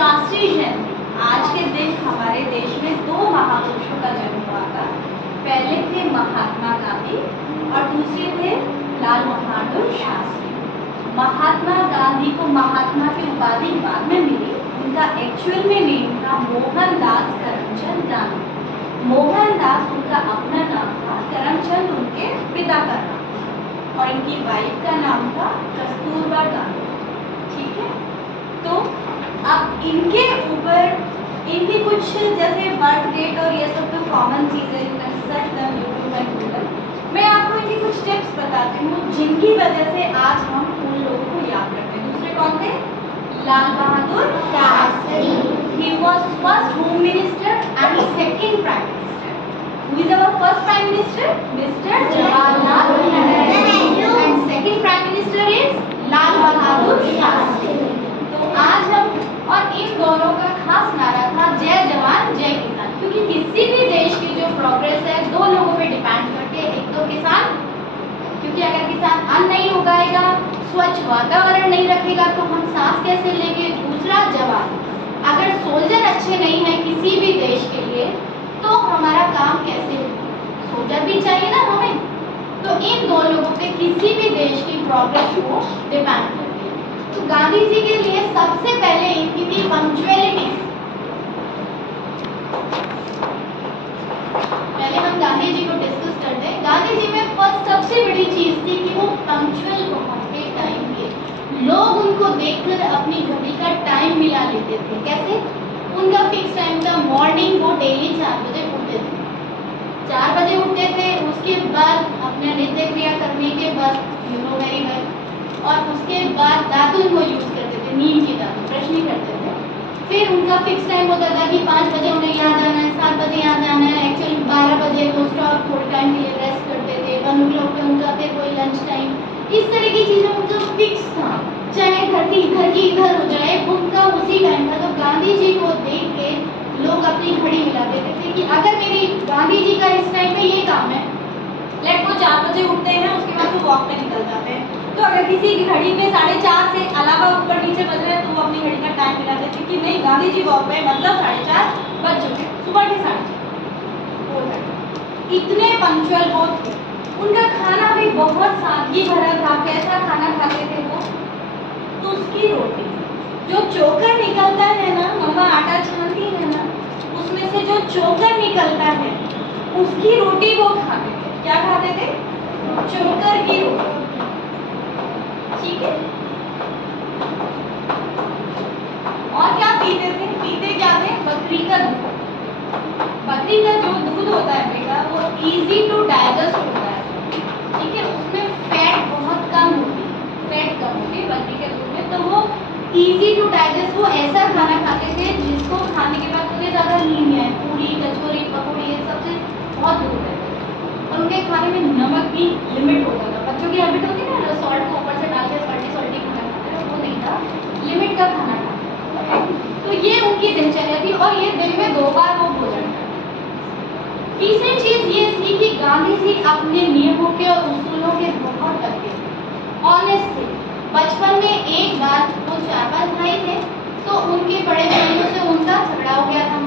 शास्त्री जयंती। आज के दिन हमारे देश में दो महापुरुषों का जन्म हुआ था। पहले थे महात्मा गांधी और दूसरे थे लाल बहादुर शास्त्री। महात्मा गांधी को महात्मा की उपाधि बाद में मिली। उनका एक्चुअल में नेम था मोहनदास करमचंद गांधी। मोहनदास उनका अपना नाम था, करमचंद उनके पिता का नाम था और इनकी वाइफ का नाम था कस्तूरबा गांधी। ठीक है, तो अब इनके ऊपर इनकी कुछ जैसे बर्थ डेट और ये सब तो कॉमन चीज़ें मैं आपको इनकी कुछ टिप्स बताती हूँ जिनकी वजह से आज हम उन लोगों को याद करते हैं। दूसरे कौन थे? Lal Bahadur Shastri. He was first home minister and second prime minister. Who is our first prime minister? Mr. Jawaharlal Nehru. And second prime minister is Lal Bahadur Shastri. तो आज हम और इन दोनों का खास नारा था जय जवान जय किसान, क्योंकि किसी भी देश की जो प्रोग्रेस है दो लोगों पे डिपेंड करती है। एक तो किसान, क्योंकि अगर किसान अन्न नहीं उगाएगा, स्वच्छ वातावरण नहीं रखेगा तो हम सांस कैसे लेंगे। दूसरा जवान, अगर सोल्जर अच्छे नहीं है किसी भी देश के लिए तो हमारा काम कैसे होगा। सोल्जर भी चाहिए ना हमें, तो इन दो लोगों पे किसी भी देश की प्रोग्रेस को डिपेंड करती है। तो गांधी जी के लिए सबसे पहले इनकी थी पंक्चुअलिटी। पहले हम गांधी जी को डिस्कस करते हैं। गांधी जी में फर्स्ट सबसे बड़ी चीज थी कि वो पंक्चुअल पहुंचते टाइम पे। लोग उनको देखकर अपनी घड़ी का टाइम मिला लेते थे। कैसे? उनका फिक्स टाइम था मॉर्निंग, वो डेली 4 बजे उठते थे। 4 बजे उठते थे, उसके बाद अपना नित्य क्रिया करने के बाद यू नो वेरी वेल, और उसके बाद दातुन को यूज करते थे, नीम की दातुन, ब्रश नहीं करते थे। फिर उनका फिक्स टाइम होता था कि 5 बजे उन्हें यहाँ जाना है, 7 बजे यहाँ जाना है। एक्चुअली 12 बजे वो स्टॉप थोड़े टाइम के लिए रेस्ट करते थे। 1 o'clock पे उनका फिर कोई लंच टाइम, इस तरह की चीज़ें उनका फिक्स था। चाहे धरती इधर की इधर हो जाए, उनका उसी टाइम था। तो गांधी जी को देख के लोग अपनी घड़ी मिला देते थे कि अगर मेरी गांधी जी का इस टाइम पे ये काम है, लेट वो 4 बजे उठते हैं, उसके बाद वो वॉक पे निकल जाते हैं। तो अगर किसी की घड़ी में 4:30 से अलावा ऊपर नीचे बज रहे हैं तो वो अपनी घड़ी का टाइम मिला देते कि नहीं गांधी जी वॉक पे, मतलब 4:30 बज चुके, सुबह के 4:30। इतने पंक्चुअल वो थे। उनका खाना भी बहुत सादगी भरा था। कैसा खाना खाते थे वो? तो उसकी रोटी, जो चोकर निकलता है ना, मम्मा आटा छानती है ना, उसमें से जो चोकर निकलता है उसकी रोटी वो खाते थे। क्या खाते थे? चोकर की रोटी। ठीक है, और क्या पीते थे? पीते क्या थे? बकरी का दूध। बकरी का जो दूध होता है बेटा वो इजी टू डाइजेस्ट होता है। ठीक है, उसमें फैट बहुत कम होती है, फैट कम होती है बकरी के दूध में, तो वो इजी टू डाइजेस्ट। वो ऐसा खाना खाते थे जिसको खाने के बाद उन्हें ज़्यादा नींद नहीं आए। पूरी, कचौरी, पकौड़ी ये सबसे बहुत दूर रहते थे। और उनके खाने में नमक भी लिमिट होता था। बच्चों की हैबिट होती है ना, सॉल्ट को ऊपर से डाल के सॉल्टी खाना खाते हैं, वो नहीं था, लिमिट का खाना खाते थे। तो ये उनकी दिनचर्या थी और ये दिन में 2 बार वो भोजन करते थे। तीसरी चीज़ ये थी कि गांधी जी अपने नियमों के और उसूलों के बहुत डटे थे, ऑनेस्ट थे। बचपन में एक बार वो 4-5 भाई थे, तो उनके बड़े भाइयों से उनका झगड़ा हो गया था।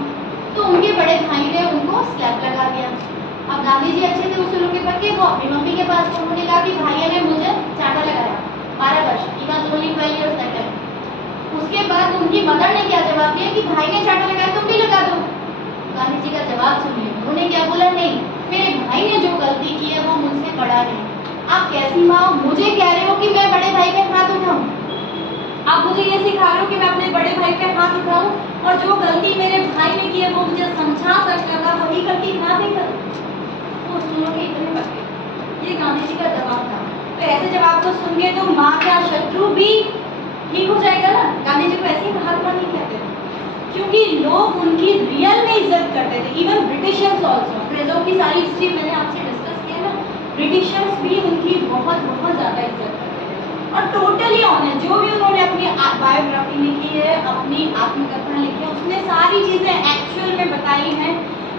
तो उनके बड़े भाई ने उनको स्लैप लगा दिया। अब गांधी जी अच्छे थे उसूलों के पक्के, वो अपनी मम्मी के पास, उन्होंने कहा कि भाइयों ने मुझे चाटा लगाया 12 वर्ष, he was only 12 years that time। उसके बाद उनकी मदर ने क्या जवाब दिया कि भाई ने चाटा लगाया तुम भी लगा दो। गांधी जी का जवाब सुनिए, उन्होंने क्या बोला? नहीं, मेरे भाई ने जो गलती की है वो मुझसे बड़ा नहीं। आप कैसी माँ हो, मुझे कह रहे हो कि मैं बड़े भाई पे हाथ उठाऊं? आप मुझे ये सिखा रहे हो कि मैं अपने बड़े भाई पे हाथ उठाऊं, और जो गलती मेरे भाई ने की है वो मुझे समझा सकता था, वही गलती मैं भी करूं? वो सुनो कि इतने बच्चे, ये गांधी जी का जवाब था। तो ऐसे जवाब को सुन के तो माँ का शत्रु भी ठीक हो जाएगा ना। गांधी जी को ऐसे ही महात्मा नहीं कहते थे, क्योंकि लोग उनकी रियल में इज्जत करते थे। इवन ब्रिटिशर्स ऑल्सो, अंग्रेजों की सारी हिस्ट्री मैंने आपसे डिस्कस किया ना, ब्रिटिशर्स भी उनकी बहुत ज़्यादा इज्जत करते थे। और टोटली ऑनेस्ट, जो भी उन्होंने अपनी बायोग्राफी लिखी है, अपनी आत्मकथा लिखी है, उसमें सारी चीज़ें एक्चुअल में बताई हैं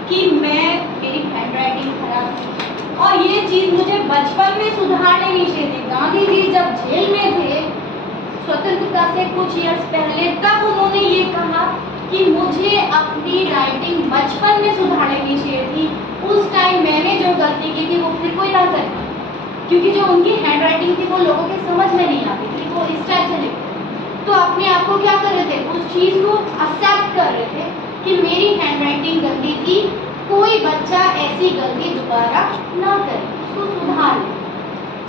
कि मेरी हैंडराइटिंग खराब थी और ये चीज़ मुझे बचपन में सुधार लेनी चाहिए थी। गांधी जी जब जेल में थे स्वतंत्रता से कुछ ईयर्स पहले, तब उन्होंने ये कहा कि मुझे अपनी राइटिंग बचपन में सुधार लेनी चाहिए थी। उस टाइम मैंने जो गलती की थी वो फिर कोई ना करे, क्योंकि जो उनकी हैंड राइटिंग थी वो लोगों के समझ में नहीं आती थी, वो इस टाइप से लिखते थे। तो अपने आप को क्या कर रहे थे, उस चीज़ को एक्सेप्ट कर रहे थे कि मेरी हैंड राइटिंग गंदी थी, कोई बच्चा ऐसी गलती दोबारा ना करे, उसको सुधार ले।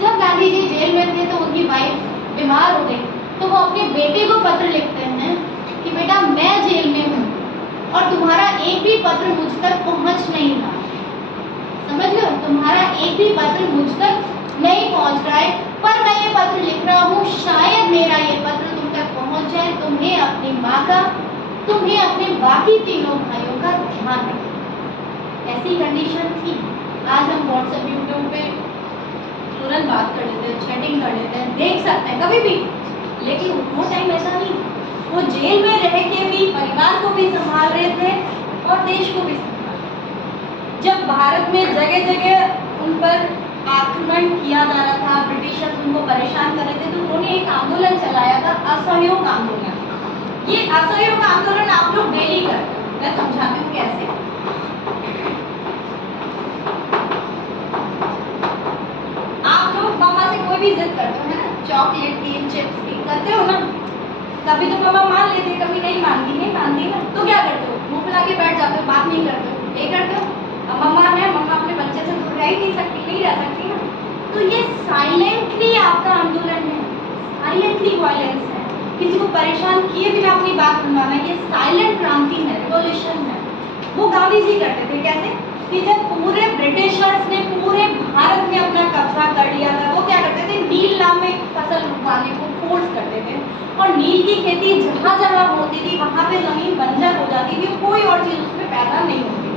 जब गांधी जी जेल में थे तो उनकी वाइफ बीमार हो गई, तो वो अपने बेटे को पत्र लिखते हैं कि बेटा मैं जेल में हूँ और तुम्हारा एक भी पत्र मुझ तक पहुँच नहीं रहा, समझ लो, तुम्हारा एक भी पत्र मुझ तक नहीं पहुँच रहा है, पर मैं ये पत्र लिख रहा हूँ, शायद मेरा ये पत्र तुम तक पहुँच जाए, तुम्हें अपनी माँ का, तुम्हें अपने बाकी तीनों भाइयों का ध्यान रखना। ऐसी कंडीशन थी। आज हम व्हाट्सएप यूट्यूब पे तुरंत बात कर लेते हैं, चैटिंग कर लेते हैं, देख सकते हैं कभी भी, लेकिन वो टाइम ऐसा नहीं था। वो जेल में रह के भी परिवार को भी संभाल रहे थे और देश को भी संभाल रहे थे। जब भारत में जगह जगह उन पर आक्रमण किया जा रहा था, ब्रिटिशर्स उनको परेशान कर रहे थे, तो उन्होंने एक आंदोलन चलाया था, असहयोग आंदोलन। ये असहयोग आंदोलन आप लोग डेली करते हैं, मैं समझाती हूँ कैसे। आप लोग मामा से कोई भी जिद करते हो, है ना, चॉकलेट की, चिप्स की, करते हो ना, कभी तो मामा मान लेते, कभी नहीं मानती ना, तो क्या करते हो, मुंह फुला के बैठ जाते हो, बात नहीं करते हो, ये करते हो। अब मम्मा है, मम्मा अपने बच्चे से दूर रह ही नहीं सकती, नहीं रह सकती ना, तो ये साइलेंटली आपका आंदोलन है, साइलेंटली वायलेंस है, किसी को परेशान किए बिना अपनी बात मनवाना, ये साइलेंट क्रांति है, रिवॉल्यूशन है। वो गांधी जी करते थे, कैसे कि जब पूरे ब्रिटिशर्स ने पूरे भारत में अपना कब्जा कर लिया था, वो क्या करते थे, नील नाम में फसल उगाने को फोर्स करते थे, और नील की खेती जहाँ जहाँ होती थी वहाँ पे जमीन बंजर हो जाती थी, कोई और चीज़ उसमें पैदा नहीं होती।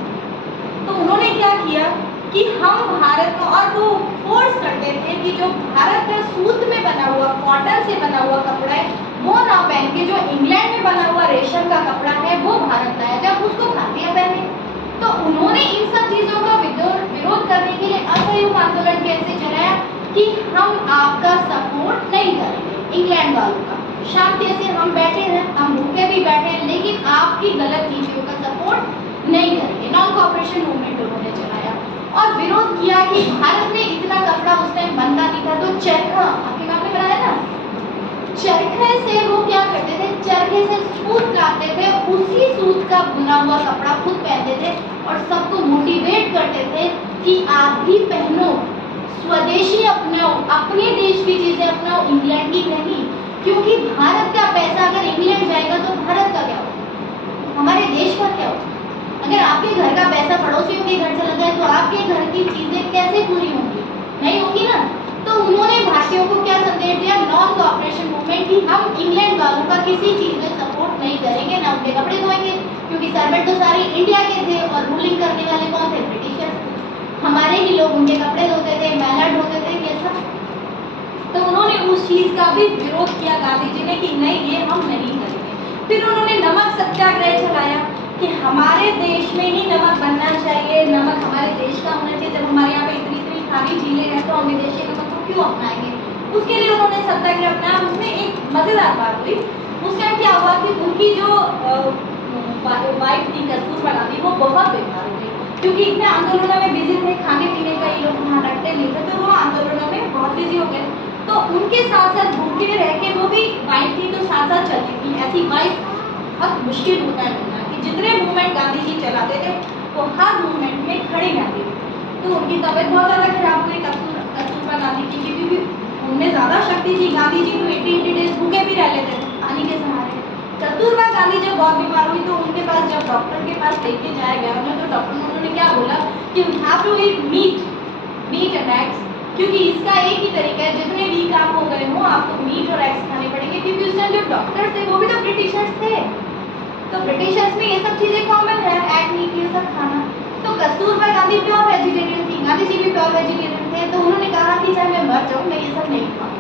तो उन्होंने क्या किया कि हम भारत को, और वो फोर्स करते थे कि जो भारत का सूत में बना हुआ, कॉटन से बना हुआ कपड़ा है, वो ना पहन के जो इंग्लैंड में बना हुआ रेशम का कपड़ा है वो भारत लाया, जब उसको भारतीय पहने। तो उन्होंने इन सब चीज़ों का विरोध करने के लिए असहयोग आंदोलन कैसे चलाया कि हम आपका सपोर्ट नहीं करेंगे, इंग्लैंड वालों का, शांति से हम बैठे हैं, हम भूखे भी बैठे हैं, लेकिन आपकी गलत नीतियों का सपोर्ट नहीं करेंगे। नॉन कॉपरेशन मूवमेंट उन्होंने चलाया और विरोध किया कि भारत में इतना कपड़ा उस टाइम बनता नहीं था, तो चरखा, आपके नाम ने बनाया ना, चरखे से वो क्या करते थे, चरखे से सूत काटते थे, उसी सूत का बुना हुआ कपड़ा खुद पहनते थे और सबको मोटिवेट करते थे कि आप भी पहनो, स्वदेशी अपनाओ, अपने देश की चीजें अपनाओ, इंग्लैंड की नहीं, क्योंकि भारत का पैसा अगर इंग्लैंड जाएगा तो भारत का क्या होगा, हमारे देश का क्या होगा। अगर आपके घर का पैसा पड़ोसियों के घर चला जाए तो आपके घर की चीजें कैसे पूरी होंगी, नहीं होगी ना। तो उन्होंने भारतीयों को क्या संदेश दिया, नॉन कॉपरेशन मूवमेंट, कि हम इंग्लैंड वालों का किसी चीज में सपोर्ट नहीं करेंगे, ना उनके कपड़े धोएंगे, क्योंकि सर्वेंट तो सारे इंडिया के थे और रूलिंग करने वाले कौन थे, ब्रिटिशर्स। हमारे ही लोग उनके कपड़े धोते थे, मैला ढोते थे, ये सब। तो उन्होंने उस चीज का भी विरोध किया गांधी जी ने कि नहीं, ये हम नहीं करेंगे। फिर उन्होंने नमक सत्याग्रह चलाया कि हमारे देश में ही नमक बनना चाहिए, नमक हमारे देश का होना चाहिए, जब हमारे यहाँ पे इतनी इतनी खारी झीलें हैं तो हम विदेशी नमक को क्यों अपनाएंगे। उसके लिए उन्होंने सत्याग्रह अपनाया। उसमें एक मजेदार बात हुई, उस टाइम क्या हुआ कि उनकी जो वाइफ थी कस्तूरबा गांधी, वो बहुत बीमार हो गई, क्योंकि इतने आंदोलनों में बिजी थे, खाने पीने का ये लोग ध्यान रखते नहीं थे, तो वो आंदोलनों में बहुत बिजी हो गए। तो उनके साथ साथ भूखे रह के, वो भी वाइफ थी तो साथ साथ चलती थी, ऐसी वाइफ बहुत मुश्किल होता है मिलना, कि जितने मूवमेंट गांधी जी चलाते थे वो हर मूवमेंट में खड़ी रहती थी। तो उनकी तबीयत बहुत ज़्यादा खराब हुई कस्तूरबा गांधी की, क्योंकि उनमें ज़्यादा शक्ति थी। गांधी जी तो 80 डेज भूखे भी रह लेते थे पानी के सहारे। कस्तूरबा गांधी जब बहुत बीमार हुई तो उनके पास, जब डॉक्टर के पास लेके जाया गया उन्हें, तो डॉक्टर ने उन्होंने क्या बोला कि you have to eat meat and eggs, क्योंकि इसका एक ही तरीका है, जितने वीक आप हो गए हो आपको मीट और एग्स खाने पड़ेंगे, क्योंकि उस टाइम जो डॉक्टर थे वो भी तो ब्रिटिशर्स थे, तो ब्रिटिशर्स में ये सब चीज़ें कॉमन है, एग मीट ये सब खाना। तो कस्तूरबा गांधी प्योर वेजिटेरियन थी, गांधी जी भी प्योर वेजिटेरियन थे, तो उन्होंने कहा कि चाहे मैं मर जाऊँ मैं ये सब नहीं खाऊँ,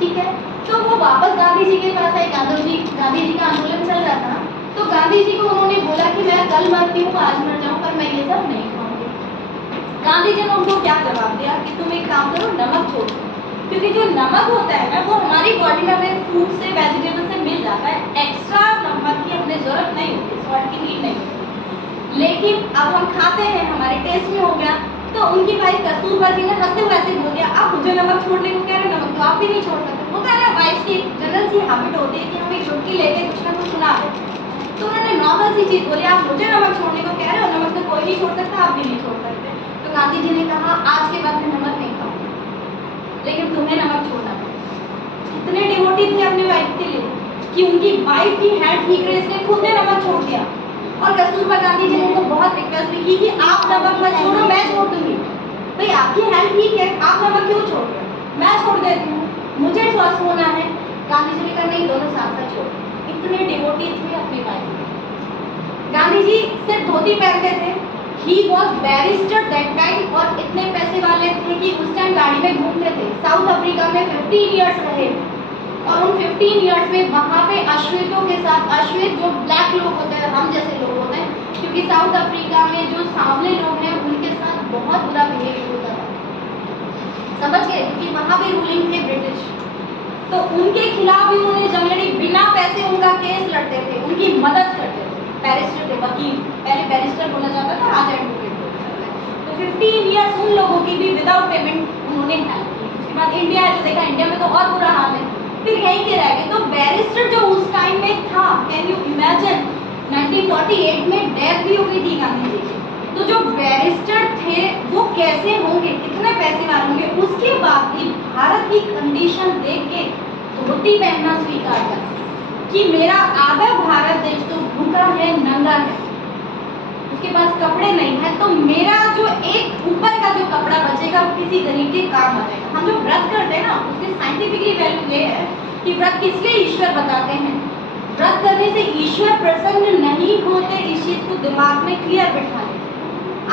ठीक है। तो वो वापस गांधी जी के पास आए, गांधी जी का आंदोलन चल रहा था, तो गांधी जी को उन्होंने बोला कि मैं कल मरती हूँ, आज मर जाऊँ, पर मैं ये सब नहीं खाऊंगी। गांधी जी ने उनको क्या जवाब दिया कि तुम एक काम करो, नमक छोड़ दो, क्योंकि जो नमक होता है ना वो हमारी बॉडी में हमें फ्रूट से, वेजिटेबल से मिल जाता है, एक्स्ट्रा नमक की हमें जरूरत ठीक नहीं। लेकिन अब हम खाते हैं, हमारे टेस्ट में हो गया, तो उनकी वाइफ कस्तूरबा जी ने हंसते हुए ऐसे बोल दिया, आप मुझे नमक छोड़ने को कह रहे हो, नमक तो आप भी नहीं छोड़ सकते। वो कह रहे वाइफ की जनरल सी हैबिट होती है कि हम एक चुटकी लेके कुछ ना कुछ सुना रहे। तो उन्होंने नॉर्मल सी चीज़ बोली, आप मुझे नमक छोड़ने को कह रहे हो, नमक तो कोई नहीं छोड़ सकता, आप भी नहीं छोड़ सकते। तो गांधी जी ने कहा, आज के बाद मैं नमक नहीं खाऊंगा, लेकिन तुम्हें नमक छोड़ना पड़ेगा। इतने डिवोटी थे अपनी वाइफ के लिए कि उनकी वाइफ की हेल्थ ठीक रहे, इसलिए खुद ने नमक छोड़ दिया। और कस्तूरबा गांधी जी ने उनको बहुत रिक्वेस्ट भी की कि आप नमक मत छोड़ो, मैं छोड़ दूंगी। भाई आपकी हेल्थ ठीक है, आप नमक क्यों छोड़ रहे हो, मैं छोड़ देती हूँ, मुझे स्वस्थ होना है। गांधी जी ने कहा नहीं, दोनों साथ साथ छोड़। इतने डिवोटी थे अपनी वाइफ के। गांधी जी सिर्फ धोती पहनते थे। He was barrister that time, और इतने पैसे वाले थे कि उस टाइम गाड़ी में घूमते थे। साउथ अफ्रीका में 15 ईयर्स रहे, और उन 15 ईयर्स में वहाँ पे अश्वेतों के साथ, अश्वेत जो ब्लैक लोग होते हैं, हम जैसे लोग होते हैं, क्योंकि साउथ अफ्रीका में जो सांवले लोग हैं उनके साथ बहुत बुरा बिहेव होता है, समझ गए, क्योंकि वहाँ पे रूलिंग थे ब्रिटिश। तो उनके खिलाफ भी उन्होंने जंग लड़ी, बिना पैसे उनका केस लड़ते थे, उनकी मदद करते थे। बैरिस्टर थे, वकील, पहले बैरिस्टर बोला जाता था, आज एडवोकेट बोला जाता है। तो 15 ईयर्स उन लोगों की भी विदाउट पेमेंट उन्होंने हेल्प की। उसके बाद इंडिया है, तो देखा इंडिया में तो और बुरा हाल है, फिर यहीं के रह गए। तो बैरिस्टर जो उस टाइम में था, कैन यू इमेजिन, 1948 में डेथ भी हो गई थी गांधी जी की। तो जो बैरिस्टर थे वो कैसे होंगे, कितने पैसे वाले होंगे, उसके बाद भी भारत की कंडीशन देख के धोती पहनना स्वीकार कर कि मेरा आधा भारत देश तो भूखा है, नंगा है, उसके पास कपड़े नहीं है, तो मेरा जो एक ऊपर का जो कपड़ा बचेगा वो किसी गरीब के काम आ जाएगा। हम जो व्रत करते हैं ना, उसकी साइंटिफिकली वैल्यू ये है कि व्रत किसके ईश्वर बताते हैं, व्रत करने से ईश्वर प्रसन्न नहीं होते, इस चीज को दिमाग में क्लियर बिठा लें।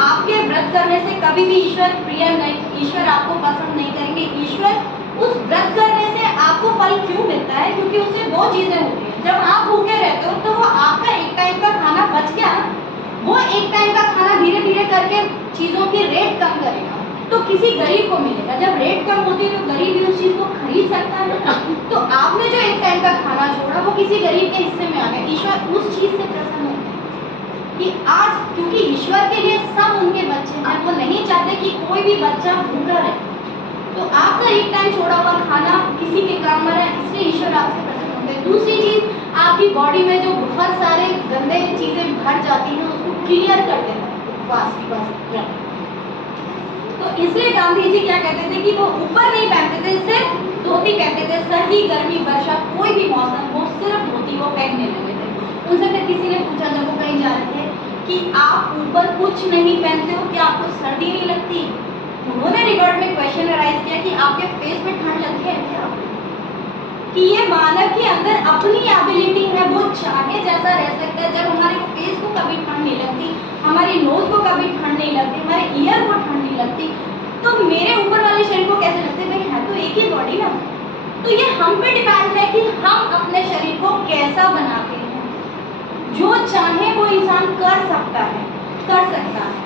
आपके व्रत करने से कभी भी ईश्वर प्रिय नहीं, ईश्वर आपको पसंद नहीं करेंगे। ईश्वर उस व्रत करने से आपको फल क्यों मिलता है, क्योंकि उससे दो चीजें होती हैं। जब आप भूखे रहते हो तो वो आपका एक टाइम का खाना बच गया, वो एक टाइम का खाना धीरे धीरे करके चीजों की रेट कम करेगा, तो किसी गरीब को मिलेगा। जब रेट कम होती है तो गरीब भी उस चीज को खरीद सकता है। तो आपने जो एक टाइम का खाना छोड़ा वो किसी गरीब के हिस्से में आ गया। ईश्वर उस चीज से प्रसन्न होते हैं कि आज, क्योंकि ईश्वर के लिए सब उनके बच्चे हैं, वो नहीं चाहते कि कोई भी बच्चा भूखा रहे। तो आपका एक टाइम छोड़ा हुआ खाना किसी के काम आ रहा है, इसलिए ईश्वर आपसे प्रसन्न होते हैं। दूसरी चीज, आपकी बॉडी में जो बहुत सारे गंदे चीजें भर जाती हैं उसको क्लियर कर देता है उपवास की बस। तो इसलिए गांधी जी क्या कहते थे कि वो ऊपर नहीं पहनते थे, सिर्फ धोती पहनते थे। सर्दी, गर्मी, वर्षा, कोई भी मौसम हो, सिर्फ धोती वो पहनने लगे थे। उनसे फिर किसी ने पूछा जब वो कहीं जा रहे थे कि आप ऊपर कुछ नहीं पहनते हो, क्या आपको सर्दी नहीं लगती? उन्होंने रिकॉर्ड में क्वेश्चन अराइज किया कि आपके फेस पे ठंड लगती है क्या? कि ये मानव के अंदर अपनी एबिलिटी है, वो चाहे जैसा रह सकता है। जब हमारे फेस को कभी ठंड नहीं लगती, हमारी नोज को कभी ठंड नहीं लगती, हमारे ईयर को ठंड नहीं लगती, तो मेरे ऊपर वाले शरीर को कैसे लगते? भाई है तो एक ही बॉडी ना। तो ये हम पे डिपेंड है कि हम अपने शरीर को कैसा बनाते हैं। जो चाहे वो इंसान कर सकता है, कर सकता है।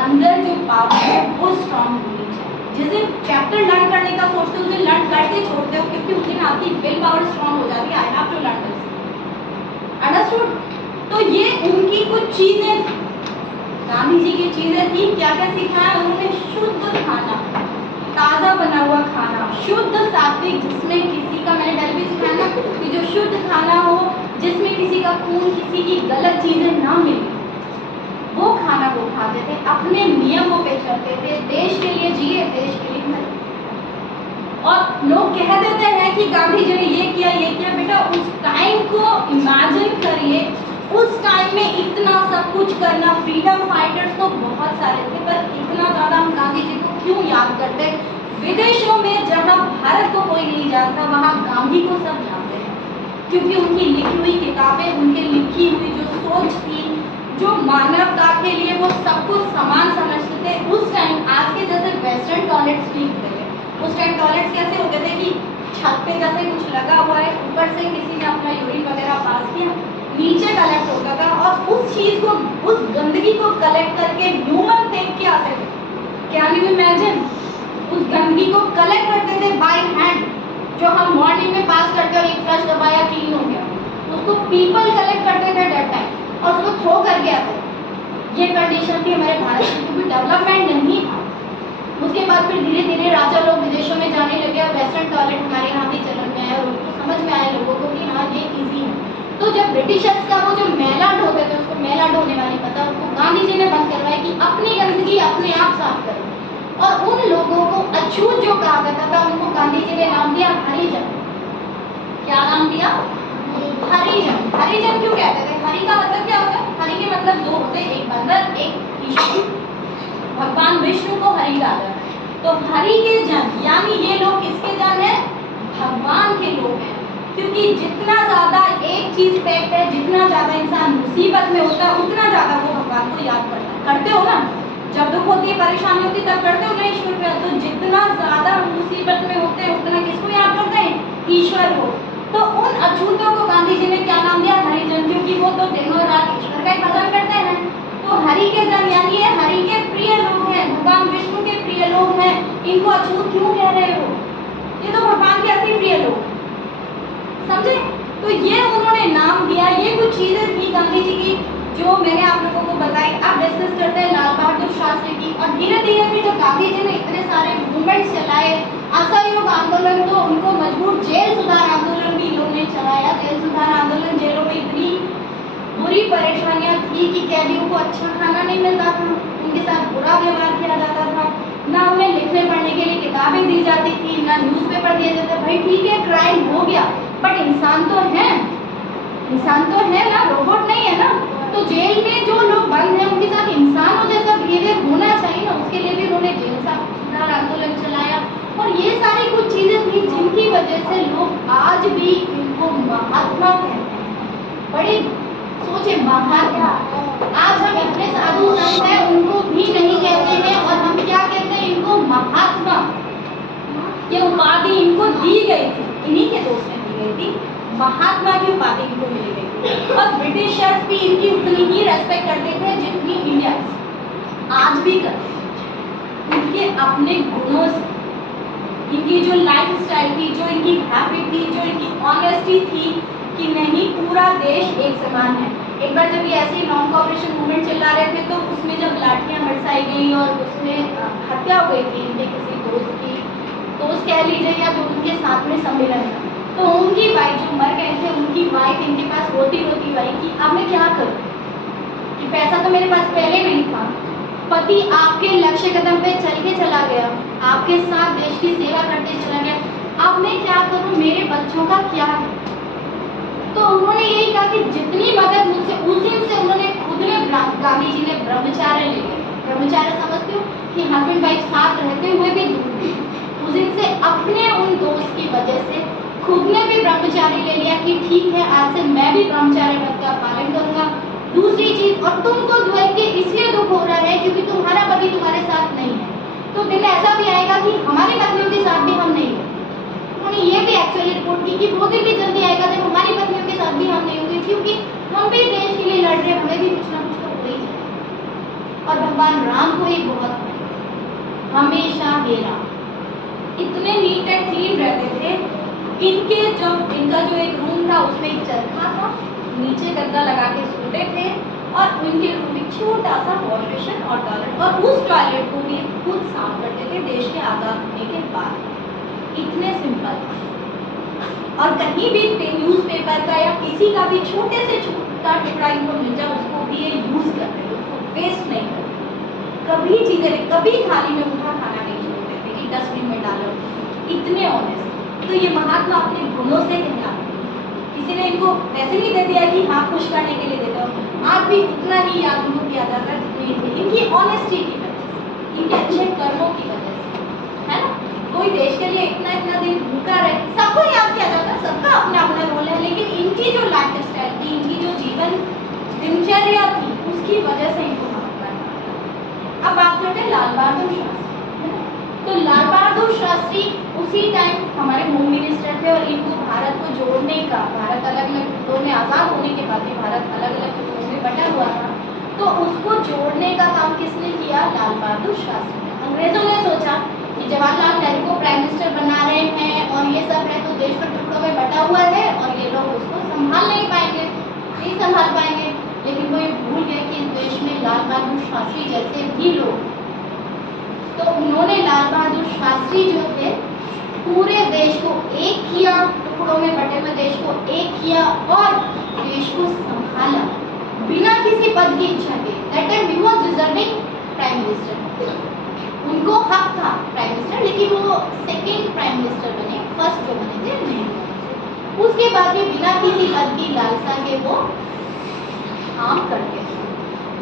अंदर जो पावर है वो स्ट्रांग होनी चाहिए। जिस दिन चैप्टर लर्न करने का सोचते हो उस दिन लर्न करके छोड़ते हो, क्योंकि उस दिन आपकी विल पावर स्ट्रांग हो जाती है। I have to learn this, understood? तो ये उनकी कुछ चीजें, गांधी जी की चीजें थी। क्या क्या सिखाया उन्होंने? शुद्ध खाना, ताज़ा बना हुआ खाना, शुद्ध सात्विक, जिसमें किसी का, मैंने पहले भी सिखाया ना कि जो शुद्ध खाना हो, जिसमें किसी का खून, किसी की गलत चीजें ना मिले, वो खाना वो खाते थे। अपने नियमों पे चलते थे, देश के लिए जिए, देश के लिए मरे। और लोग कह देते हैं कि गांधी जी ने ये किया, ये किया। बेटा उस टाइम को इमेजिन करिए, उस टाइम में इतना सब कुछ करना। फ्रीडम फाइटर्स तो बहुत सारे थे, पर इतना ज़्यादा हम गांधी जी को क्यों याद करते? विदेशों में जहाँ भारत को कोई नहीं जानता, वहाँ गांधी को सब जानते हैं, क्योंकि उनकी लिखी हुई किताबें, उनकी लिखी हुई जो सोच थी, जो मानवता के लिए वो सब कुछ समान समझते थे। उस टाइम आज के जैसे वेस्टर्न टॉयलेट्स नहीं होते थे। उस टाइम टॉयलेट्स कैसे होते थे कि छत पे जैसे कुछ लगा हुआ है, ऊपर से किसी ने अपना यूरिन वगैरह पास किया, नीचे कलेक्ट होता था, और उस चीज को, उस गंदगी को कलेक्ट करके ह्यूमन फेंक के आते थे। Can you imagine? उस गंदगी को कलेक्ट करते थे बाय हैंड, जो हम मॉर्निंग में पास करते और एक फ्लश दबाया क्लीन हो गया, उसको पीपल कलेक्ट करते थे दैट टाइम। और उसको थ्रो कर गया था। ये कंडीशन थी हमारे भारत की, क्योंकि डेवलपमेंट नहीं था। उसके बाद फिर धीरे धीरे राजा लोग विदेशों में जाने लगे और वेस्टर्न टॉयलेट हमारे यहाँ भी चलन में आया और उसको समझ में आया लोगों को कि हाँ ये इजी है। तो जब ब्रिटिशर्स का वो जो मैला ढोते थे, उसको मैला ढोने वाली पता, उसको गांधी जी ने बंद करवाया कि अपनी गंदगी अपने आप साफ करो। और उन लोगों को अछूत जो कहा जाता था, उनको गांधी जी ने नाम दिया हरिजन। क्या नाम दिया? हरिजन। हरिजन क्यों कहते थे? हरि का मतलब क्या होता है? हरि के मतलब दो होते हैं, एक बंदर, एक ईश्वर। भगवान विष्णु को हरि कहा जाता है। तो हरि के जन, यानी ये लोग किसके जन है? भगवान के लोग हैं। क्योंकि जितना ज्यादा एक चीज फैक्ट है, जितना ज्यादा इंसान मुसीबत में होता है उतना ज्यादा वो भगवान को याद करता है। करते हो ना? जब दुख होती है, परेशानी होती है, तब करते हो ना ईश्वर पे। तो जितना ज्यादा मुसीबत में होते हैं उतना किसको याद करते हैं? ईश्वर को। तो उन अछूतों को गांधी जी ने क्या नाम दिया? हरिजन, क्योंकि वो तो दिन और रात ईश्वर का ही भजन करते हैं। तो हरि के जन यानी ये हरि के प्रिय लोग हैं, भगवान विष्णु के प्रिय लोग हैं। इनको अछूत क्यों कह रहे हो? ये तो भगवान के अति प्रिय लोग, समझे? तो ये उन्होंने नाम दिया। ये कुछ चीजें थी गांधी जी की जो मैंने आप लोगों को बताई। अब डिस्कस करते हैं लाल बहादुर शास्त्री की। और धीरे धीरे फिर जब गांधी जी ने इतने सारे मूवमेंट्स चलाए, असहयोग आंदोलन, तो उनको मजबूर जेल सुधार आंदोलन भी इन्होंने चलाया। जेल सुधार आंदोलन, जेलों में इतनी बुरी परेशानियां थी कि कैदियों को अच्छा खाना नहीं मिलता था, उनके साथ बुरा व्यवहार किया जाता था, ना उन्हें लिखने पढ़ने के लिए किताबें दी जाती थी, ना न्यूज़पेपर दिए जाते। भाई ठीक है, क्राइम हो गया, बट इंसान तो है, इंसान तो है ना, रोबोट नहीं है ना। तो जेल में जो लोग बंद हैं उनके साथ इंसानों जैसा बिहेवियर होना चाहिए ना, उसके लिए भी उन्होंने जेल सुधार आंदोलन चलाया। और ये सारी कुछ चीजें थी जिनकी वजह से लोग आज भी इनको महात्मा कहते हैं। बड़े सोचे, महात्मा। आज हम इतने साधु संत हैं, उनको भी नहीं कहते हैं, और हम क्या कहते हैं? इनको महात्मा। ये उपाधि इनको दी गई थी, इन्हीं के दोस्त ने दी गई थी। महात्मा की उपाधि इनको मिली गई थी। और ब्रिटिशर्स भी इनकी उतनी ही रेस्पेक्ट करते थे जितनी इंडियंस आज भी करते हैं। इनके अपने गुणों से, इनकी जो लाइफ स्टाइल थी, जो इनकी हैबिट थी, जो इनकी ऑनेस्टी थी कि नहीं पूरा देश एक समान है। एक बार जब ये ऐसे नॉन कॉपरेशन मूवमेंट चला रहे थे, तो उसमें जब लाठियां बरसाई गई और उसमें हत्या हो गई थी इनके किसी दोस्त की, दोस्त कह लीजिए या जो उनके साथ में सम्मेलन था, तो उनकी वाइफ जो मर गए थे, उनकी वाइफ इनके पास रोती रोती आई कि अब मैं क्या करूं, कि पैसा तो मेरे पास पहले नहीं था, पति आपके लक्ष्य कदम पे चल के चला गया, आपके साथ देश की सेवा करते चला गया, अब मैं क्या करूं, मेरे बच्चों का क्या है? तो उन्होंने यही कहा कि जितनी मदद मुझसे, उस दिन से उन्होंने खुद ने, गांधी जी ने ब्रह्मचार्य ले लिया। ब्रह्मचार्य समझते हो कि हस्बैंड वाइफ साथ रहते हुए भी दूर। उस दिन से अपने उन दोस्त की वजह से खुद ने भी ब्रह्मचार्य ले लिया कि ठीक है, आज से मैं भी ब्रह्मचार्य व्रत का पालन करूंगा। दूसरी चीज, और तुमको देख के इसलिए दुख हो रहा है क्योंकि तुम्हारा पति तुम्हारे साथ नहीं है, तो दिन ऐसा भी आएगा कि हमारे पत्नियों के साथ भी हम नहीं है। उन्होंने ये भी एक्चुअली रिपोर्ट की कि वो दिन भी जल्दी आएगा जब हमारी पत्नियों के साथ भी हम नहीं होंगे, क्योंकि हम भी देश के लिए लड़ रहे, हमें भी कुछ ना कुछ तो हो ही जाए। और भगवान राम को एक बहुत हमेशा हे राम, इतने नीट एंड क्लीन रहते थे। इनका जो एक रूम था उसमें एक चरखा था, नीचे गद्दा लगा के सोते थे, और उनके रूम में छोटा सा वॉश बेसिन और टॉयलेट, और उस टॉयलेट को भी खुद साफ करते थे देश के आज़ाद होने के बाद। इतने सिंपल। और कहीं भी न्यूज़पेपर का या किसी का भी छोटे से छोटा टुकड़ा इनको मिल जाए, उसको भी ये यूज करते थे, उसको वेस्ट नहीं करते। कभी चीजें, कभी थाली में उठा खाना नहीं छोड़ते थे कि डस्टबिन में डालो। इतने ऑनेस्ट। तो ये महात्मा अपने गुणों से कहलाते हैं। किसी ने इनको वैसे नहीं दे दिया कि हाँ खुश करने के लिए दे दो, आज भी उतना ही याद उनको किया जाता है जितनी इनकी ऑनेस्टी की वजह से, इनके अच्छे कर्मों की वजह से, है ना। कोई देश के लिए इतना इतना दिन भूखा रहे, सबको याद किया जाता है, सबका अपना अपना रोल है, लेकिन इनकी जो लाइफ स्टाइल थी, इनकी जो जीवन दिनचर्या थी, उसकी वजह से इनको महात्मा है। अब बात करते हैं लाल बहादुर शास्त्री, है ना। तो लाल बहादुर शास्त्री उसी टाइम हमारे होम मिनिस्टर थे, और इनको भारत को जोड़ने का, भारत अलग अलग हिस्सों में आज़ाद होने के बाद भी भारत अलग अलग हिस्सों में बटा हुआ था, तो उसको जोड़ने का काम किसने किया? लाल बहादुर शास्त्री ने। अंग्रेजों ने सोचा कि जवाहरलाल नेहरू को प्राइम मिनिस्टर बना रहे हैं और ये सब है, तो देश पर टुकड़ों में बटा हुआ है और ये लोग उसको संभाल नहीं पाएंगे, नहीं संभाल पाएंगे। लेकिन वो लाल बहादुर शास्त्री जैसे भी लोग, तो उन्होंने लाल बहादुर शास्त्री जो थे पूरे देश को एक किया, टुकड़ों में बटे हुए देश को एक किया और देश को संभाला बिना किसी पद की इच्छा के। That time he was deserving prime minister, उनको हक था प्राइम मिनिस्टर, लेकिन वो सेकंड प्राइम मिनिस्टर बने, फर्स्ट जो बने थे नेहरू। उसके बाद भी बिना किसी पद की लालसा के वो काम करते थे।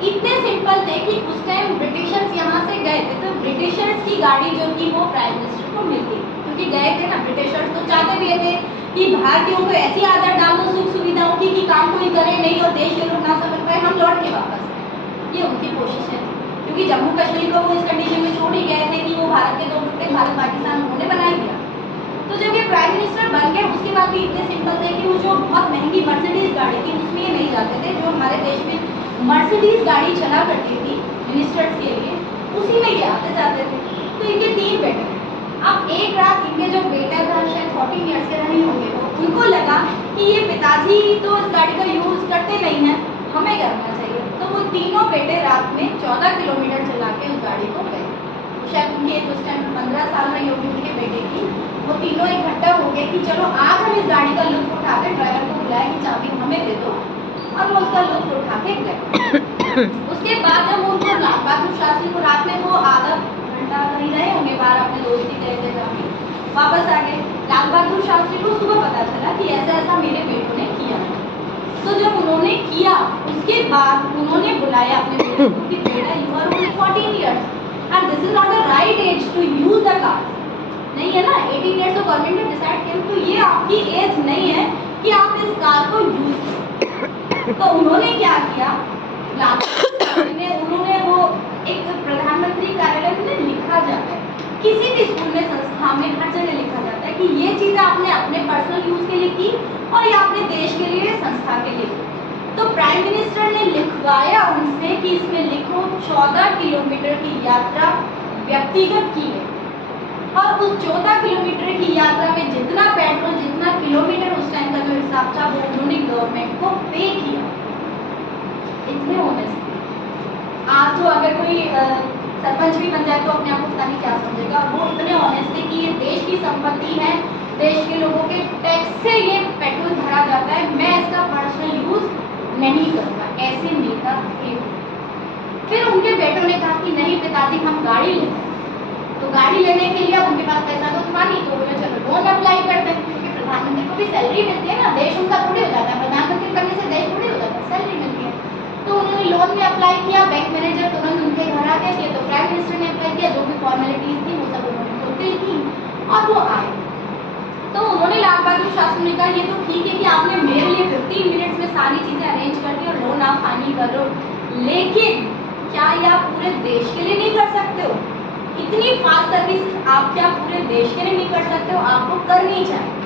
इतने सिंपल थे कि उस टाइम ब्रिटिशर्स यहाँ से गए थे तो ब्रिटिशर्स की गाड़ी जो थी वो प्राइम मिनिस्टर को मिलती, क्योंकि गए थे ना ब्रिटिशर्स, तो चाहते भी थे कि भारतीयों को ऐसी आदत डाल दो सुख सुविधाओं की कि काम कोई करे नहीं और देश के लोग ना समझ पाए, हम लौट के वापस आए। ये उनकी कोशिश है, क्योंकि जम्मू कश्मीर को वो इस कंडीशन में छोड़ ही गए थे कि वो भारत के दो टुकड़े भारत पाकिस्तान उन्होंने बना ही दिया। तो जब ये प्राइम मिनिस्टर बन गए उसके बाद भी इतने सिंपल थे कि वो जो बहुत महंगी मर्सिडीज गाड़ी थी उसमें ये नहीं जाते थे, जो हमारे देश में मर्सिडीज गाड़ी चला करती थी मिनिस्टर्स के लिए, उसी में ये आते जाते थे। तो इनके 3 बेटे थे। अब एक रात इनके जो बेटा था शायद 14 ईयर्स के नहीं होंगे वो, उनको लगा कि ये पिताजी तो इस गाड़ी का यूज़ करते नहीं हैं, हमें करना चाहिए। तो वो तीनों बेटे रात में 14 किलोमीटर चला के उस गाड़ी को गए। शायद उनकी एज उस टाइम 15 साल रही होगी उनके बेटे की। वो तीनों इकट्ठा हो गए कि चलो आज हम इस गाड़ी का लुत्फ उठाते, ड्राइवर को बुलाया कि चाबी हमें दे दो, और वो उसका लुत्फ उठा के गए। उसके बाद जब उनको लाल बहादुर शास्त्री को रात में वो आधा घंटा कहीं रहे होंगे बाहर, अपने दोस्ती गए थे जाके, वापस आ गए। लाल बहादुर शास्त्री को सुबह पता चला कि ऐसा ऐसा मेरे बेटों ने किया। तो जब उन्होंने किया उसके बाद उन्होंने बुलाया अपने बेटे को कि बेटा you are only 14 years and this is not the right age to use the car. नहीं है ना, 18 ईयर्स तो गवर्नमेंट ने डिसाइड किया, तो ये आपकी एज नहीं है कि आप इस कार को यूज करें। तो उन्होंने क्या किया, उन्होंने वो एक प्रधानमंत्री कार्यालय में लिखा जाता है, किसी भी स्कूल में संस्था में हर जगह लिखा जाता है कि ये चीज़ आपने अपने पर्सनल यूज के लिए की और ये अपने देश के लिए संस्था के लिए। तो प्राइम मिनिस्टर ने लिखवाया उनसे कि इसमें लिखो 14 किलोमीटर की यात्रा व्यक्तिगत की है, और उस 14 किलोमीटर की यात्रा में जितना पेट्रोल जितना किलोमीटर उस टाइम का जो हिसाब था वो उन्होंने गवर्नमेंट को पे किया। इतने ऑनेस्ट। आज तो अगर कोई सरपंच भी बन जाए तो अपने आप को पता नहीं क्या समझेगा। वो इतने ऑनेस्ट थे कि ये देश की संपत्ति है, देश के लोगों के टैक्स से ये पेट्रोल भरा जाता है, मैं इसका पर्सनल यूज नहीं करूँगा। ऐसे नेता थे। फिर उनके बेटों ने कहा कि नहीं पिताजी हम गाड़ी लेते हैं। तो गाड़ी लेने के लिए अब उनके पास पैसा तो था नहीं, तो बोले चलो लोन अप्लाई करते हैं, क्योंकि प्रधानमंत्री को भी सैलरी मिलती है ना, देश उनका थोड़ी हो जाता है, प्रधानमंत्री करने से देश थोड़ी हो जाता है, सैलरी मिलती है। तो उन्होंने लोन में अप्लाई किया, बैंक मैनेजर तुरंत उनके घर आ गए, तो प्राइम मिनिस्टर ने अप्लाई किया, जो भी फॉर्मेलिटीज थी वो सब उन्होंने फुलफिल की और वो आए। तो उन्होंने लाल बहादुर शास्त्री ने कहा ये तो ठीक है कि आपने मेरे लिए 15 मिनट्स में सारी चीज़ें अरेंज कर दी और लोन आप फाइनल कर लो, लेकिन क्या ये आप पूरे देश के लिए नहीं कर सकते हो? इतनी फास्ट सर्विस आप क्या पूरे देश के लिए नहीं कर सकते हो? आपको करनी चाहिए।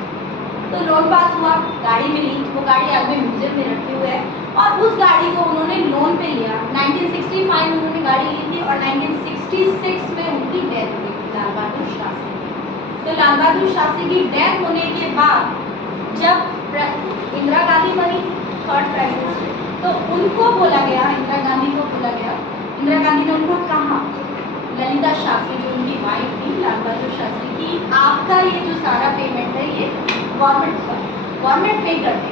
तो लोन पास हुआ, गाड़ी मिली, वो गाड़ी आज भी म्यूजियम में रखी हुई है, और उस गाड़ी को उन्होंने लोन पे लिया। 1965 में उन्होंने गाड़ी ली थी और 1966 में उनकी डेथ हुई थी लाल बहादुर शास्त्री। तो लाल बहादुर शास्त्री की डेथ होने के बाद जब इंदिरा गांधी बनी थर्ड प्राइम मिनिस्टर, तो उनको बोला गया, इंदिरा गांधी को बोला गया, इंदिरा गांधी ने उनको कहा, ललिता शास्त्री जो उनकी वाइफ थी लाल बहादुर शास्त्री की, आपका ये जो सारा पेमेंट है ये गवर्नमेंट पे कर दे,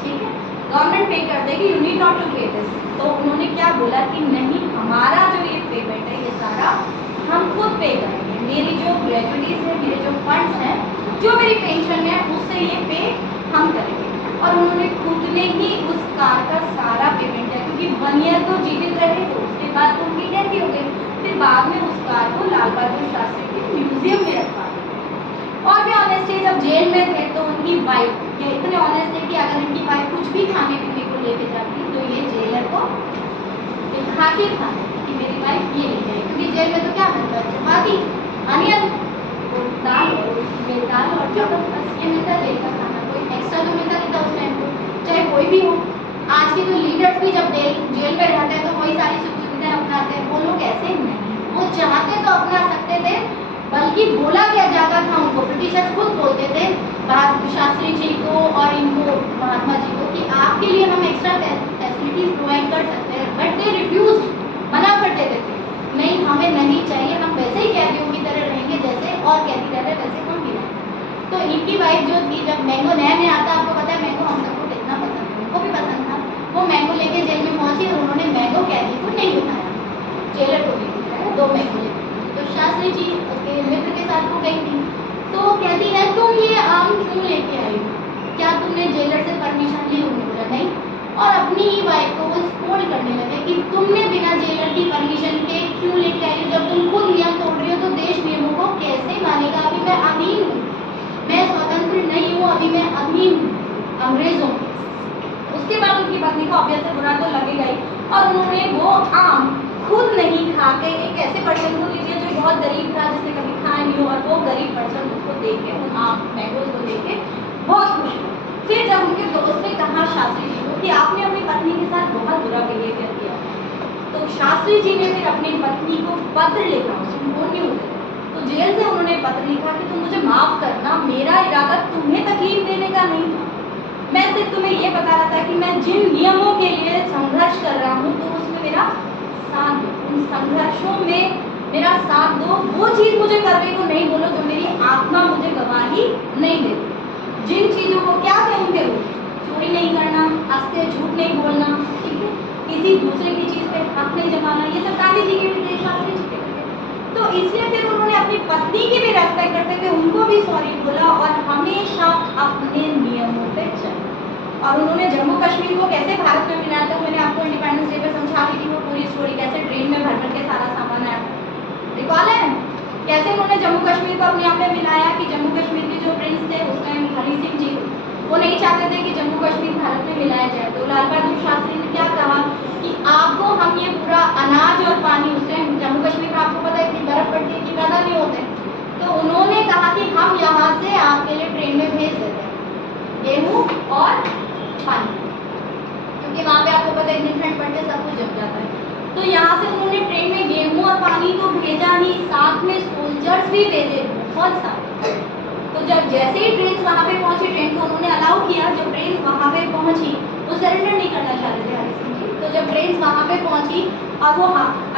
ठीक है, गवर्नमेंट पे कर देगी, यू नीड नॉट टू पे दिस। तो उन्होंने क्या बोला कि नहीं, हमारा जो ये पेमेंट है ये सारा हम खुद पे करेंगे, मेरी जो ग्रेजुइटीज है, मेरे जो फंड्स हैं, जो मेरी पेंशन है उससे ये पे हम करेंगे। और उन्होंने खुद ने ही उस कार का सारा पेमेंट है, क्योंकि 1 ईयर तो जीवित रहे, तो उसके बाद तो उनकी डेथ ही हो गई। फिर बाद में उस कार को लाल बहादुर शास्त्री के म्यूजियम में रखवा दिया। और भी ऑनेस्ट है, जब जेल में थे तो उनकी वाइफ, ये इतने ऑनेस्ट है कि अगर इनकी वाइफ कुछ भी खाने पीने को लेके जाती तो ये जेलर को दिखा के खाते कि मेरी वाइफ ये ले जाए, क्योंकि जेल में तो क्या मिलता है, चपाती, अनियन, दाल और चावल, बस ये मिलता है जेल का खाना, कोई एक्स्ट्रा तो मिलता नहीं था उस टाइम को, चाहे कोई भी हो। आज के तो लीडर्स भी जब जेल में रहते हैं तो वही सारी सुविधाएं अपनाते हैं, वो लोग ऐसे नहीं, वो चाहते तो अपना सकते थे, बल्कि बोला गया जाता था उनको, ब्रिटिशर्स खुद बोलते थे बहादुर शास्त्री जी को और इनको महात्मा जी को कि आपके लिए हम एक्स्ट्रा फैसिलिटीज प्रोवाइड कर सकते हैं, बट दे रिफ्यूज पैसे कौन गिनाएगा। तो इनकी वाइफ जो थी, जब मैंगो नया नया आता, आपको पता है मैंगो हम सबको कितना पसंद है, उनको भी पसंद था, वो मैंगो लेके जेल में पहुंची और उन्होंने मैंगो कैदी को नहीं दिखाया, जेलर को नहीं दिखाया, 2 मैंगो लेके। तो शास्त्री जी उसके मित्र के साथ वो गई थी, तो वो कहती है तुम ये आम क्यों लेके आई हो, क्या तुमने जेलर से परमिशन ली? उन्होंने बोला नहीं, और अपनी ही वाइफ को वो स्कोल्ड करने लगे कि तुमने बिना जेलर की परमिशन के क्यों लेके आई हो, जब तुम खुद नियम तोड़ रही हो तो देश नियमों को कैसे मानेगा। अभी मैं अधीन हूँ, मैं स्वतंत्र नहीं हूँ, अभी मैं अधीन हूँ अंग्रेजों की। उसके बाद उनकी पत्नी को ऑब्वियस से बुरा तो लगेगा ही, और उन्होंने वो आम खुद नहीं खा के एक ऐसे पर्सन को दे दिया जो बहुत गरीब था, जिसने कभी खाया नहीं हो, और वो गरीब पर्सन उसको देख के, उन आम मैंगोज को देख के बहुत खुश हुआ। फिर जब उनके दोस्त ने कहा शास्त्री जी को कि आपने अपनी पत्नी के साथ बहुत बुरा बिहेवियर किया, तो शास्त्री जी ने फिर अपनी पत्नी को पत्र लिखा, फोन नहीं होते तो जेल से उन्होंने पत्र लिखा कि तुम मुझे माफ करना, मेरा इरादा तुम्हें तकलीफ देने का नहीं था, मैं सिर्फ तुम्हें ये बता रहा था कि मैं जिन नियमों के लिए संघर्ष कर रहा हूँ तो उसमें मेरा साथ दो, उन संघर्षों में मेरा साथ दो, वो चीज़ मुझे करने को नहीं बोलो जो मेरी आत्मा मुझे गवाही नहीं देती। जिन चीज़ों को क्या थे उनके रूप, चोरी नहीं करना, हंसते झूठ नहीं बोलना, ठीक है, किसी दूसरे की चीज़ पे हक नहीं जमाना, ये सब गांधी जी के भी थे, शास्त्री जी के थे। तो इसलिए फिर उन्होंने अपनी पत्नी की भी रेस्पेक्ट करते हुए उनको भी सॉरी बोला और हमेशा अपने नियमों पे चला। और उन्होंने जम्मू कश्मीर को कैसे भारत में मिलाया था, मैंने आपको इंडिपेंडेंस डे पे समझा दी थी वो पूरी स्टोरी, कैसे ट्रेन में भर के सारा सामान आया, रिकॉल है कैसे उन्होंने जम्मू कश्मीर को अपने आप में मिलाया कि जम्मू कश्मीर के जो प्रिंस थे उस टाइम हरी सिंह जी, वो नहीं चाहते थे कि जम्मू कश्मीर भारत में मिलाया जाए, तो लाल बहादुर शास्त्री ने क्या कहा कि आपको हम ये पूरा अनाज और पानी, उस टाइम जम्मू कश्मीर में आपको पता है कि बर्फ पड़ती है कि पैदा नहीं होते, तो उन्होंने कहा कि हम यहाँ से आपके लिए ट्रेन में भेज देते हैं गेहूँ और पानी, क्योंकि वहाँ पे आपको पता है इतनी ठंड पड़ती है सब कुछ जम जाता है। तो यहाँ से उन्होंने ट्रेन में गेहूँ और पानी तो भेजा ही, साथ में सोल्जर्स भी भेजे बहुत सारे। तो जब जैसे ही ट्रेन वहाँ पे पहुँची, ट्रेन को उन्होंने अलाउ किया, जब ट्रेन वहाँ पे पहुँची वो सरेंडर नहीं करना चाहते थे हरी सिंह जी, तो जब ट्रेन वहाँ पे पहुँची और वो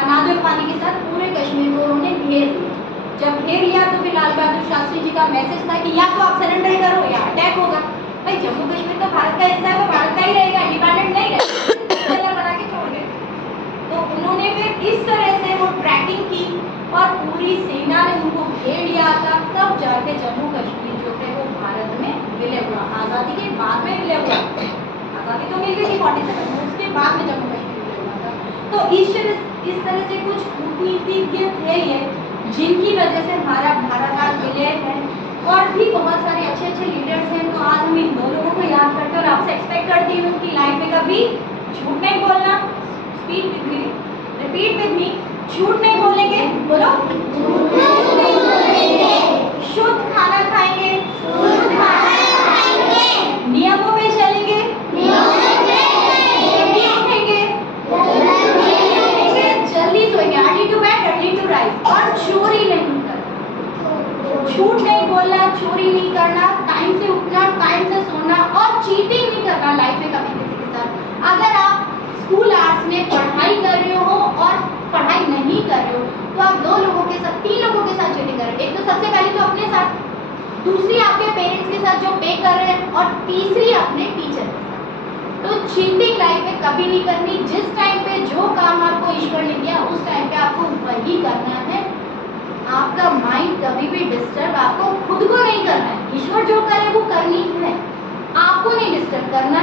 अनाज और पानी के साथ पूरे कश्मीर को उन्होंने घेर लिया। जब घेर लिया तो फिर लाल बहादुर शास्त्री जी का मैसेज था कि या तो आप सरेंडर करो या अटैक होगा। भाई जम्मू कश्मीर तो भारत का हिस्सा है, वो भारत का ही रहेगा, इंडिपेंडेंट नहीं रहेगा, बना के छोड़ गए। तो उन्होंने फिर इस तरह से वो ट्रैकिंग की और पूरी सेना ने उनको घेर लिया था, तब जाके जम्मू कश्मीर जो थे वो भारत में विलय हुआ। आज़ादी के बाद में विलय हुआ, आज़ादी तो मिल गई थी 47 में, उसके बाद में जम्मू कश्मीर विलय हुआ था। तो इस तरह से कुछ कूटनीतिज्ञ थे ये, जिनकी वजह से हमारा भारत आज विलय है, और भी बहुत सारे अच्छे अच्छे लीडर्स हैं। तो आज हम इन दो लोगों को याद करते हैं और आपसे एक्सपेक्ट करती हूँ कि लाइफ में कभी झूठ नहीं बोलना, speak with me, repeat with me, झूठ नहीं बोलेंगे, बोलो झूठ नहीं बोलेंगे, शुद्ध खाना खाएंगे, नियमों पे चलेंगे, जल्दी उठेंगे, जल्दी सोएंगे, early to bed early to rise, और चोरी नहीं करना, झूठ नहीं बोलना, चोरी नहीं करना, टाइम से उठना, टाइम से सोना, और चीटिंग नहीं करना लाइफ में कभी किसी के साथ। अगर आप स्कूल आवर्स में पढ़ाई कर रहे हो और पढ़ाई नहीं कर रहे हो तो आप 2 लोगों के साथ, 3 लोगों के साथ चीटिंग कर रहे हो। एक तो सबसे पहले तो अपने साथ, दूसरी आपके पेरेंट्स के साथ जो पे कर रहे हैं, और तीसरी अपने टीचर के साथ। तो चीटिंग लाइफ में कभी नहीं करनी। जिस टाइम पे जो काम आपको ईश्वर ने दिया उस टाइम पे आपको वही करना है। आपका माइंड कभी भी डिस्टर्ब आपको खुद को नहीं करना है, ईश्वर जो करे वो करनी है, आपको नहीं डिस्टर्ब करना